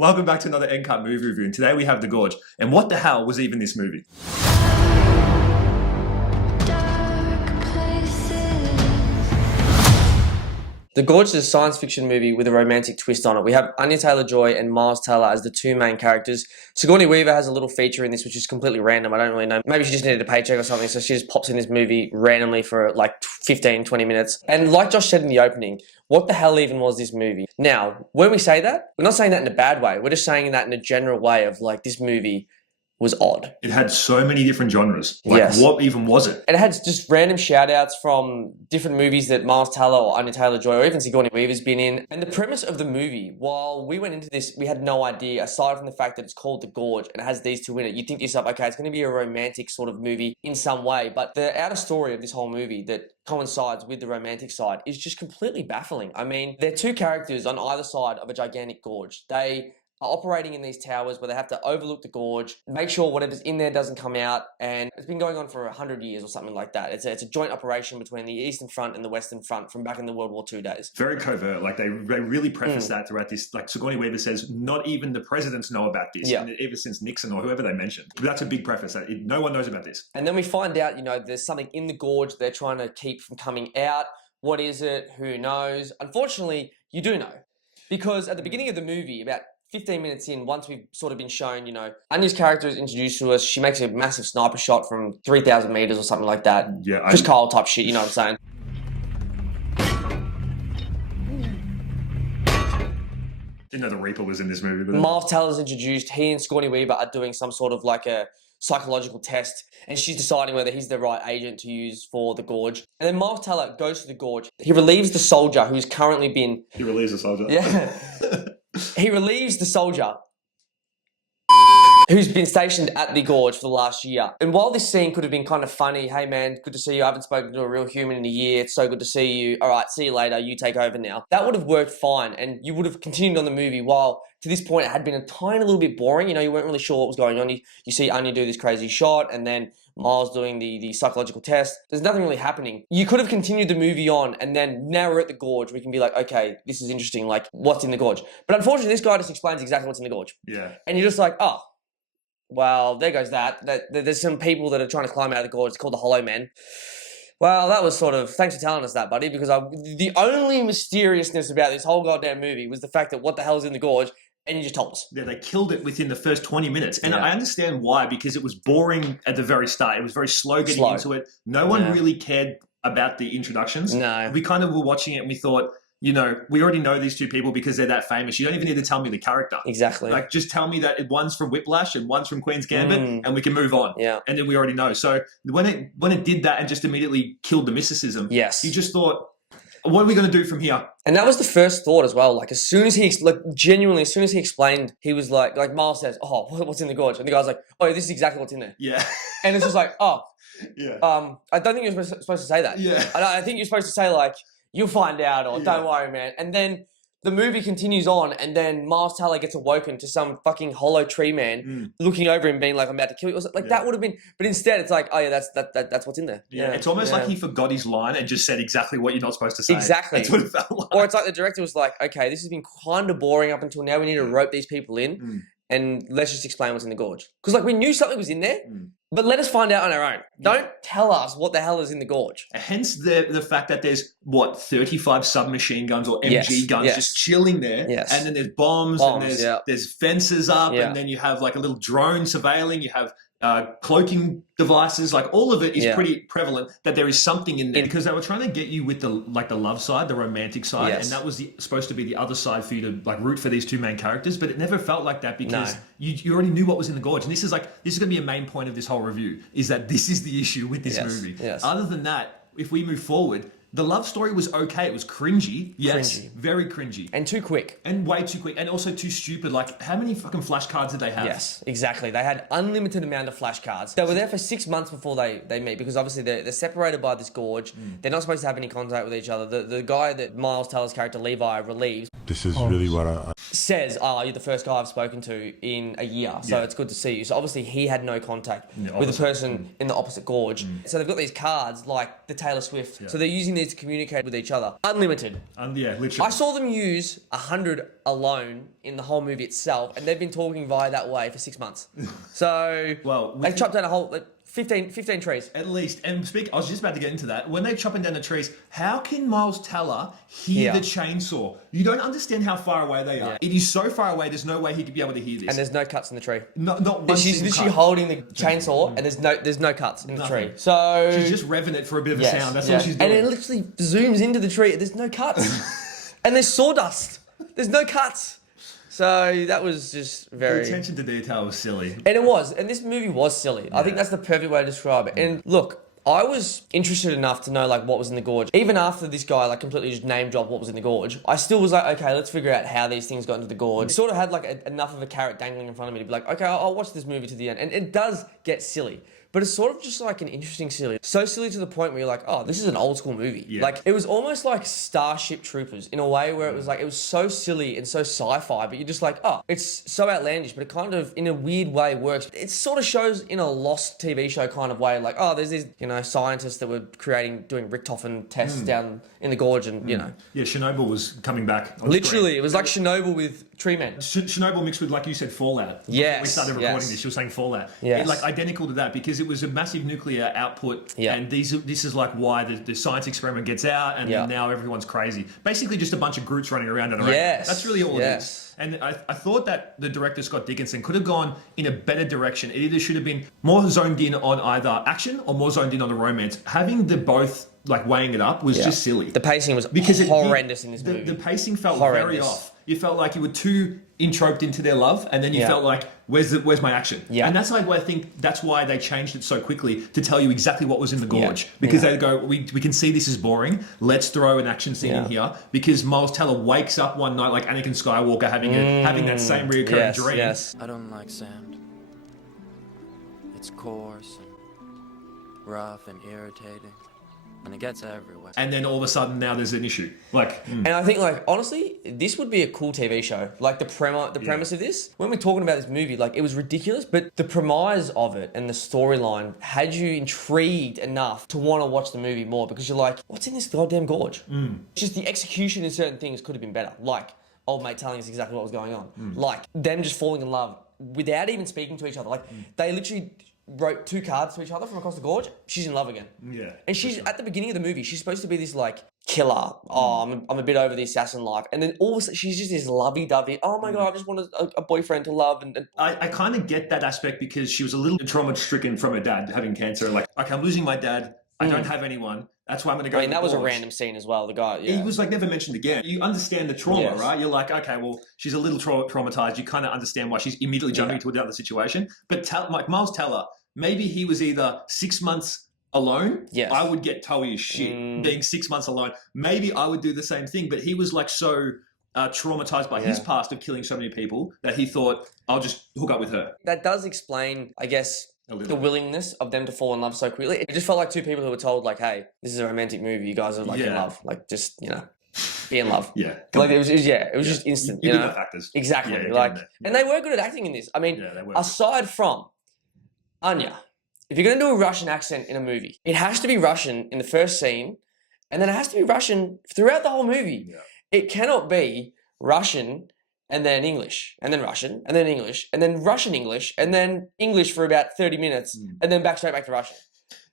Welcome back to another End-Cut movie review, and today we have The Gorge. And what the hell was even this movie? The Gorge is a science fiction movie with a romantic twist on it. We have Anya Taylor-Joy and Miles Teller as the two main characters. Sigourney Weaver has a little feature in this which is completely random. I don't really know. Maybe she just needed a paycheck or something, so she just pops in this movie randomly for like 15, 20 minutes. And like Josh said in the opening, what the hell even was this movie? Now, when we say that, we're not saying that in a bad way. We're just saying that in a general way of like, this movie was odd. It had so many different genres. Like, yes. What even was it? And it had just random shout-outs from different movies that Miles Teller or Anya Taylor-Joy or even Sigourney Weaver's been in. And the premise of the movie, while we went into this, we had no idea, aside from the fact that it's called The Gorge and it has these two in it. You think to yourself, okay, it's going to be a romantic sort of movie in some way. But the outer story of this whole movie that coincides with the romantic side is just completely baffling. I mean, they're two characters on either side of a gigantic gorge. They are operating in these towers where they have to overlook the gorge, make sure whatever's in there doesn't come out, and it's been going on for 100 years or something like that. It's a joint operation between the Eastern Front and the Western Front from back in the World War II days. Very covert. Like, they really preface that throughout this. Like, Sigourney Weaver says, not even the presidents know about this. Yeah. And ever since Nixon or whoever they mentioned. But that's a big preface. No one knows about this. And then we find out, you know, there's something in the gorge they're trying to keep from coming out. What is it? Who knows? Unfortunately, you do know. Because at the beginning of the movie, about 15 minutes in, once we've sort of been shown, you know, Anya's character is introduced to us. She makes a massive sniper shot from 3,000 meters or something like that. Yeah. Chris Kyle type shit, you know what I'm saying? Didn't know the Reaper was in this movie. But Miles Teller's introduced. He and Sigourney Weaver are doing some sort of like a psychological test, and she's deciding whether he's the right agent to use for the gorge. And then Miles Teller goes to the gorge. He relieves the soldier who's currently been... He relieves the soldier? Yeah. He relieves the soldier who's been stationed at the gorge for the last year. And while this scene could have been kind of funny, hey man, good to see you, I haven't spoken to a real human in a year, it's so good to see you, all right, see you later, you take over now. That would have worked fine, and you would have continued on the movie while, to this point, it had been a tiny little bit boring. You know, you weren't really sure what was going on. You see Anya do this crazy shot, and then Miles doing the psychological test. There's nothing really happening. You could have continued the movie on, and then now we're at the gorge, we can be like, okay, this is interesting, like, what's in the gorge? But unfortunately, this guy just explains exactly what's in the gorge. Yeah. And you're just like, oh, well, there goes that. There's some people that are trying to climb out of the gorge. It's called the Hollow Men. Well, that was sort of... Thanks for telling us that, buddy, because the only mysteriousness about this whole goddamn movie was the fact that what the hell is in the gorge, and you just told us. Yeah, they killed it within the first 20 minutes. And Yeah. I understand why, because it was boring at the very start. It was very slow getting into it. No one really cared about the introductions. No. We kind of were watching it and we thought, you know, we already know these two people because they're that famous. You don't even need to tell me the character. Exactly. Like, just tell me that one's from Whiplash and one's from Queen's Gambit, and we can move on. Yeah. And then we already know. So when it did that and just immediately killed the mysticism, Yes. you just thought, what are we going to do from here? And that was the first thought as well. Like, as soon as he, genuinely, as soon as he explained, he was like Miles says, oh, what's in the gorge? And the guy's like, oh, this is exactly what's in there. Yeah. And it's just like, oh. Yeah. I don't think you're supposed to say that. Yeah. I think you're supposed to say, like, you'll find out, or don't worry, man. And then the movie continues on, and then Miles Teller gets awoken to some fucking hollow tree man looking over him, being like, I'm about to kill you. It was like, that would have been... But instead, it's like, oh, yeah, that's what's in there. Yeah, it's almost like he forgot his line and just said exactly what you're not supposed to say. Exactly. That's what it felt like. Or it's like the director was like, okay, this has been kind of boring up until now. We need to rope these people in, and let's just explain what's in the gorge. Because, like, we knew something was in there, but let us find out on our own. Don't tell us what the hell is in the gorge. Hence the fact that there's, 35 submachine guns or MG guns just chilling there. Yes. And then there's bombs and there's fences up, and then you have like a little drone surveilling, you have cloaking devices, like all of it is pretty prevalent that there is something in there, because they were trying to get you with the love side, the romantic side, and that was supposed to be the other side for you to like root for these two main characters, but it never felt like that because you already knew what was in the gorge. And this is going to be a main point of this whole review, is that this is the issue with this movie. Yes. Other than that, if we move forward, the love story was okay. It was cringy. Yes. Cringy. Very cringy. And too quick. And way too quick. And also too stupid. Like, how many fucking flashcards did they have? Yes, exactly. They had unlimited amount of flashcards. They were there for 6 months before they meet, because obviously they're separated by this gorge. They're not supposed to have any contact with each other. The guy that Miles Teller's character, Levi, relieves... This is really what I... says, you're the first guy I've spoken to in a year, so it's good to see you. So obviously he had no contact with the person in the opposite gorge. So they've got these cards like the Taylor Swift. So they're using these to communicate with each other. Unlimited. Yeah, literally. I saw them use 100 alone in the whole movie itself, and they've been talking via that way for 6 months. So, they've chopped down a whole 15 trees. At least. And I was just about to get into that. When they're chopping down the trees, how can Miles Teller hear the chainsaw? You don't understand how far away they are. It is so far away, there's no way he could be able to hear this. And there's no cuts in the tree. Not one She's literally holding the chainsaw, and there's no cuts in the tree. So she's just revving it for a bit of a sound. That's all she's doing. And it literally zooms into the tree. There's no cuts. And there's sawdust. There's no cuts. So that was just very... The attention to detail was silly. And it was. And this movie was silly. Yeah. I think that's the perfect way to describe it. And look, I was interested enough to know like what was in the gorge. Even after this guy like completely just name dropped what was in the gorge, I still was like, okay, let's figure out how these things got into the gorge. It sort of had like enough of a carrot dangling in front of me to be like, okay, I'll watch this movie to the end. And it does get silly. But it's sort of just like an interesting silly. So silly to the point where you're like, oh, this is an old school movie. Yeah. Like, it was almost like Starship Troopers in a way where it was like, it was so silly and so sci-fi, but you're just like, oh, it's so outlandish, but it kind of, in a weird way, works. It sort of shows in a Lost TV show kind of way, like, oh, there's these, scientists that were doing Richtofen tests down in the gorge and, Yeah, Chernobyl was coming back. Literally, it was like Chernobyl with Tree Men. Chernobyl mixed with, like you said, Fallout. Yes. We started recording this, you were saying Fallout. Yes. Like, identical to that, because it was a massive nuclear output, and this is like why the science experiment gets out, and then now everyone's crazy. Basically, just a bunch of Groots running around and around. Yes. That's really all it is. And I thought that the director, Scott Dickinson, could have gone in a better direction. It either should have been more zoned in on either action or more zoned in on the romance. Having the both, like weighing it up, was just silly. The pacing was horrendous in this movie. The pacing felt very off. You felt like you were too entroped into their love, and then you felt like, where's my action? Yeah. And that's like why I think that's why they changed it so quickly to tell you exactly what was in the gorge. Because they go, we can see this is boring. Let's throw an action scene in here. Because Miles Teller wakes up one night like Anakin Skywalker having that same recurring dream. Yes. I don't like sand. It's coarse and rough and irritating. And it gets everywhere. And then all of a sudden now there's an issue. Like, And I think, like, honestly, this would be a cool TV show. Like, the premise of this, when we're talking about this movie, like, it was ridiculous, but the premise of it and the storyline had you intrigued enough to want to watch the movie more, because you're like, what's in this goddamn gorge? Just the execution in certain things could have been better. Like, old mate telling us exactly what was going on. Like, them just falling in love without even speaking to each other. Like, they literally wrote 2 cards to each other from across the gorge. She's in love again. Yeah. And she's at the beginning of the movie, she's supposed to be this like killer. Oh, I'm a bit over the assassin life. And then all of a sudden she's just this lovey-dovey. Oh my God, I just want a boyfriend to love. And I kind of get that aspect because she was a little trauma-stricken from her dad having cancer. Like, okay, I'm losing my dad. I don't have anyone. That's why I'm going to go. I mean, that was a random scene as well. The guy, he was like never mentioned again. You understand the trauma, right? You're like, okay, well, she's a little traumatized. You kind of understand why she's immediately jumping to another situation. But like Miles Teller, maybe he was either 6 months alone. Yes. I would get toey as shit being 6 months alone. Maybe I would do the same thing, but he was like so traumatized by his past of killing so many people that he thought, I'll just hook up with her. That does explain, I guess, the willingness of them to fall in love so quickly. It just felt like 2 people who were told, like, hey, this is a romantic movie. You guys are like in love. Like, just, be in love. Like, it was just instant. You know, the factors. Exactly. And they were good at acting in this. I mean, aside from Anya, if you're going to do a Russian accent in a movie, it has to be Russian in the first scene, and then it has to be Russian throughout the whole movie. Yeah. It cannot be Russian and then English, and then Russian, and then English, and then Russian English, and then English for about 30 minutes, and then straight back to Russian.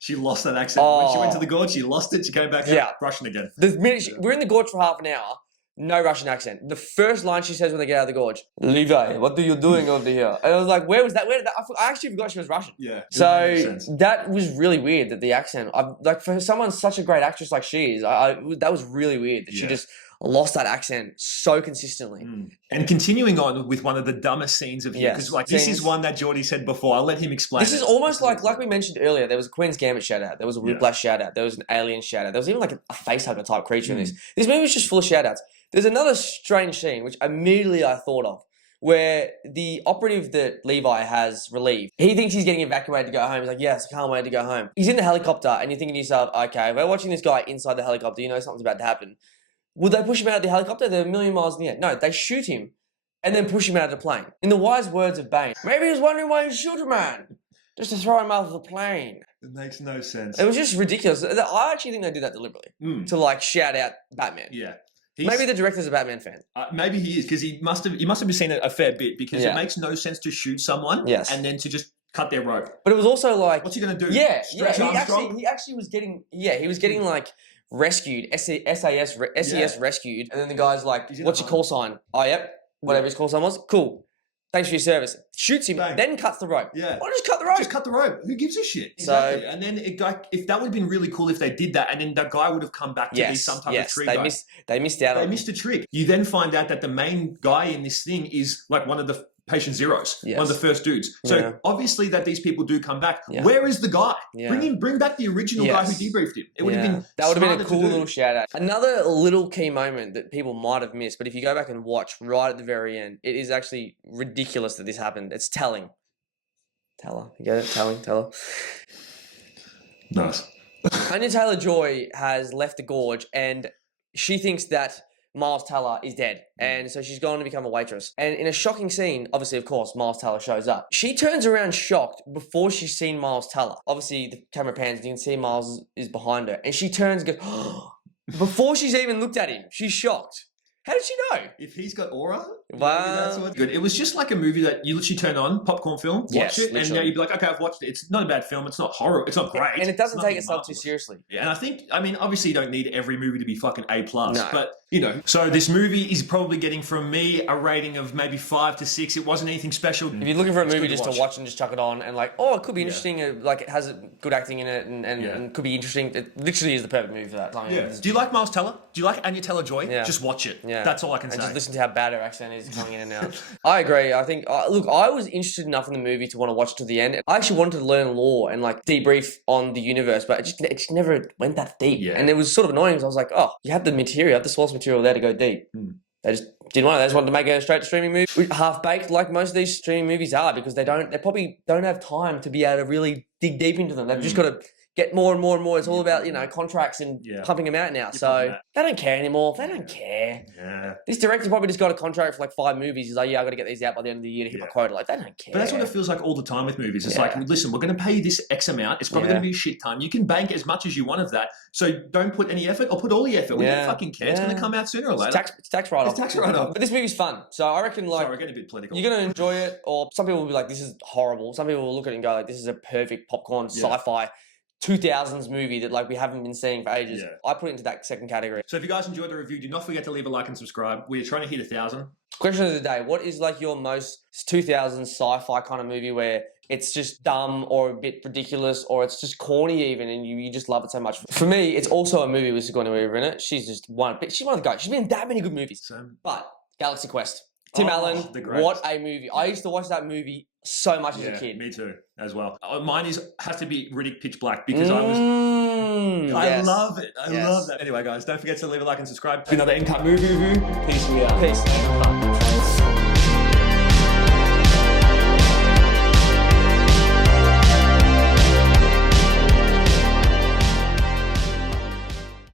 She lost that accent. When she went to the gorge, she lost it. She came back Russian again. The minute we're in the gorge for half an hour, no Russian accent. The first line she says when they get out of the gorge, Levi, what are you doing over here? And I was like, where was that? I actually forgot she was Russian. Yeah. So that was really weird that the accent, like for someone such a great actress like she is, that was really weird that she just lost that accent so consistently. And continuing on with one of the dumbest scenes of here, because this is one that Geordie said before. I'll let him explain. This is almost like we mentioned earlier. There was a Queen's Gambit shout out. There was a Whiplash shout out. There was an Alien shout out. There was even like a facehugger type creature in this. This movie was just full of shout outs. There's another strange scene which immediately I thought of, where the operative that Levi has relieved, he thinks he's getting evacuated to go home. He's like, yes, I can't wait to go home. He's in the helicopter and you're thinking to yourself, okay, we're watching this guy inside the helicopter. You know something's about to happen. Would they push him out of the helicopter? They're a million miles in the air. No, they shoot him and then push him out of the plane. In the wise words of Bane, maybe he's wondering why he shoot a man. just to throw him out of the plane. It makes no sense. It was just ridiculous. I actually think they did that deliberately to like shout out Batman. Yeah. Maybe the director's a Batman fan. Maybe he is, because he must have been seen a fair bit, because it makes no sense to shoot someone and then to just cut their rope. But it was also like, what's he gonna do? Yeah. He actually was getting like rescued, SES rescued, and then the guy's like, "What's your call sign?" Oh, yep, whatever his call sign was. Cool. Thanks for your service. Shoots him, then cuts the rope. Yeah. Why just cut the rope? Just cut the rope. Who gives a shit? Exactly. And then if that would have been really cool if they did that, and then that guy would have come back to be some type of tree guy. They missed out on it. They missed a trick. You then find out that the main guy in this thing is like one of the patient zeros, one of the first dudes. So obviously that these people do come back. Where is the guy? Bring back the original guy who debriefed him. It would have been a cool little shout out. Another little key moment that people might have missed, but if you go back and watch right at the very end, it is actually ridiculous that this happened. It's telling. Teller. You get it? Teller. Nice. Anya Taylor-Joy has left the Gorge, and she thinks that Miles Teller is dead, and so she's gone to become a waitress. And in a shocking scene, obviously, of course, Miles Teller shows up. She turns around shocked before she's seen Miles Teller. Obviously, the camera pans, you can see Miles is behind her, and she turns and goes, oh, before she's even looked at him. She's shocked. How did she know? If he's got aura? Wow. That's what's good. It was just like a movie that you literally turn on, popcorn film, watch it, and you'd be like, okay, I've watched it. It's not a bad film. It's not horror. It's not great. And it doesn't take itself too seriously. Yeah, and I mean, obviously you don't need every movie to be fucking A+, but, you know. So this movie is probably getting from me a rating of maybe 5 to 6. It wasn't anything special. If you're looking for a movie just to watch and just chuck it on and like, oh, it could be interesting, like it has good acting in it and could be interesting. It literally is the perfect movie for that. Do you like Miles Teller? Do you like Anya Taylor-Joy? Yeah. Just watch it. Yeah. That's all I can say. Just listen to how bad her accent is coming in and out. I agree. I think, look, I was interested enough in the movie to want to watch it to the end. I actually wanted to learn lore and like debrief on the universe, but it just never went that deep. Yeah. And it was sort of annoying because I was like, oh, you have the material, you have the source material there to go deep. They just didn't want it. They just wanted to make a straight streaming movie. Half-baked, like most of these streaming movies are, because they probably don't have time to be able to really dig deep into them. They've just got to get more and more and more. It's all about, contracts and pumping them out now. So they don't care anymore. They don't care. Yeah. This director probably just got a contract for like 5 movies. He's like, I got to get these out by the end of the year to hit my quota. Like, they don't care. But that's what it feels like all the time with movies. It's like, listen, we're going to pay you this X amount. It's probably going to be a shit ton. You can bank as much as you want of that. So don't put any effort or put all the effort. We don't fucking care. It's going to come out sooner or later. It's tax write-off. It's tax write-off. But this movie's fun. So I reckon like... Sorry, we're getting a bit political. You're going to enjoy it, or some people will be like, this is horrible. Some people will look at it and go like, this is a perfect popcorn sci-fi 2000s movie that like we haven't been seeing for ages. I put it into that second category. So if you guys enjoyed the review, do not forget to leave a like and subscribe. We are trying to hit 1,000. Question of the day: what is like your most 2000s sci-fi kind of movie where it's just dumb or a bit ridiculous or it's just corny even, and you just love it so much? For me, it's also a movie with Sigourney Weaver in it. She's just one of the guys. She's been in that many good movies. But Galaxy Quest. Tim Allen, what a movie. I used to watch that movie so much as a kid. Me too, as well. Mine has to be Riddick Pitch Black, because I love it. I love that. Anyway, guys, don't forget to leave a like and subscribe. Another In-Cut movie review. Peace. We out. Peace.